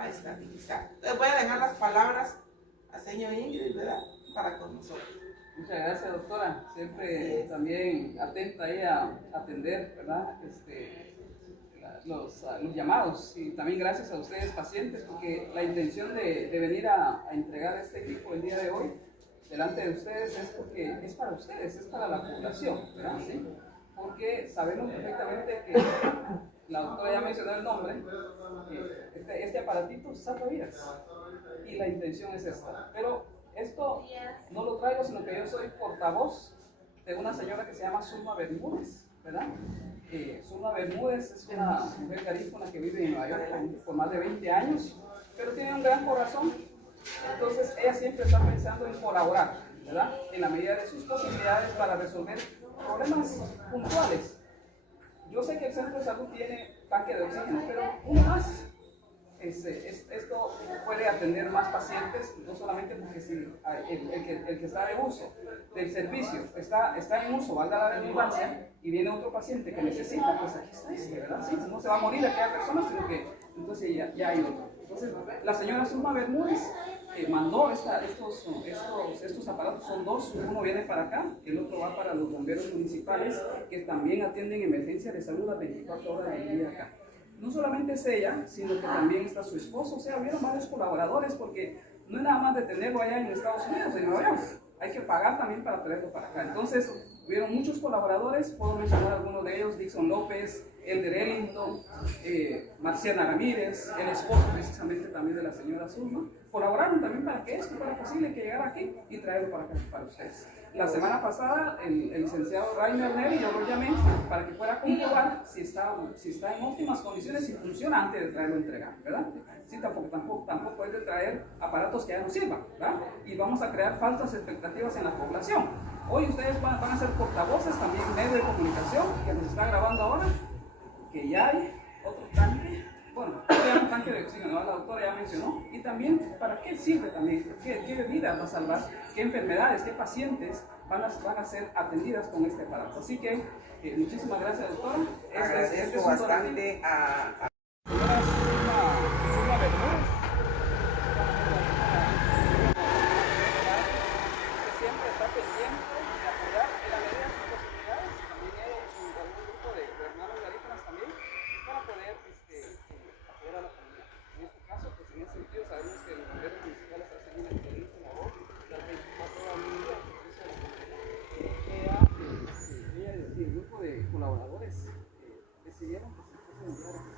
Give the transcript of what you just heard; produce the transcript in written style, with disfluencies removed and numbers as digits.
a estabilizar. Les voy a dejar las palabras a señor Ingrid, ¿verdad? Para con nosotros. Muchas gracias, doctora. Siempre también atenta ahí a atender, ¿verdad? Los llamados, y también gracias a ustedes pacientes, porque la intención de venir a entregar este equipo el día de hoy delante de ustedes es porque es para ustedes, es para la población, ¿verdad? ¿Sí? Porque sabemos perfectamente que la doctora ya mencionó el nombre, este aparatito salva vidas y la intención es esta. Pero esto no lo traigo, sino que yo soy portavoz de una señora que se llama Zulma Bermúdez, ¿verdad? Zulma Bermúdez es una mujer garífuna que vive en Nueva York por más de 20 años, pero tiene un gran corazón. Entonces ella siempre está pensando en colaborar, ¿verdad? En la medida de sus posibilidades para resolver problemas puntuales. Yo sé que el centro de salud tiene tanque de oxígeno, pero uno más. Esto puede atender más pacientes, no solamente porque si el que está de uso del servicio está en uso, valga la redundancia, y viene otro paciente que necesita, pues aquí está ¿verdad? Sí, no se va a morir aquella persona, sino que entonces ya hay otro. Entonces, la señora Zulma Bermúdez mandó estos aparatos, son dos, uno viene para acá, el otro va para los bomberos municipales, que también atienden emergencias de salud las 24 horas del día acá. No solamente es ella, sino que también está su esposo, o sea, hubieron varios colaboradores, porque no es nada más de tenerlo allá en Estados Unidos, en Nueva York, hay que pagar también para traerlo para acá. Entonces, hubieron muchos colaboradores, puedo mencionar algunos de ellos: Dixon López, Elder Ellington, Marciana Ramírez, el esposo precisamente también de la señora Zulma, colaboraron también para que esto fuera posible, que llegara aquí y traerlo para acá, para ustedes. La semana pasada, el licenciado Rainer Neri, yo lo llamé para que fuera a comprobar si está en óptimas condiciones, si funciona antes de traerlo a entregar, ¿verdad? Sí, tampoco es de traer aparatos que ya no sirvan, ¿verdad? Y vamos a crear falsas expectativas en la población. Hoy ustedes van a ser portavoces, también medios de comunicación, que nos está grabando ahora, que ya hay otro tanque, bueno, ya un tanque de oxígeno, la doctora ya mencionó, y también para qué sirve también, qué vidas va a salvar, qué enfermedades, qué pacientes van a ser atendidas con este aparato. Así que muchísimas gracias, doctora. Agradezco bastante a Zulma Bermúdez, que siempre está pendiente de apoyar en la medida de sus posibilidades, también ella y algún grupo de hermanos garífunas también, para poder apoyar a la familia. En este caso, pues en ese sentido sabemos que los bomberos municipales hacen una excelente labor, las 24 horas del día, al servicio de la comunidad. Ella y el grupo de colaboradores decidieron que se fuese a enviar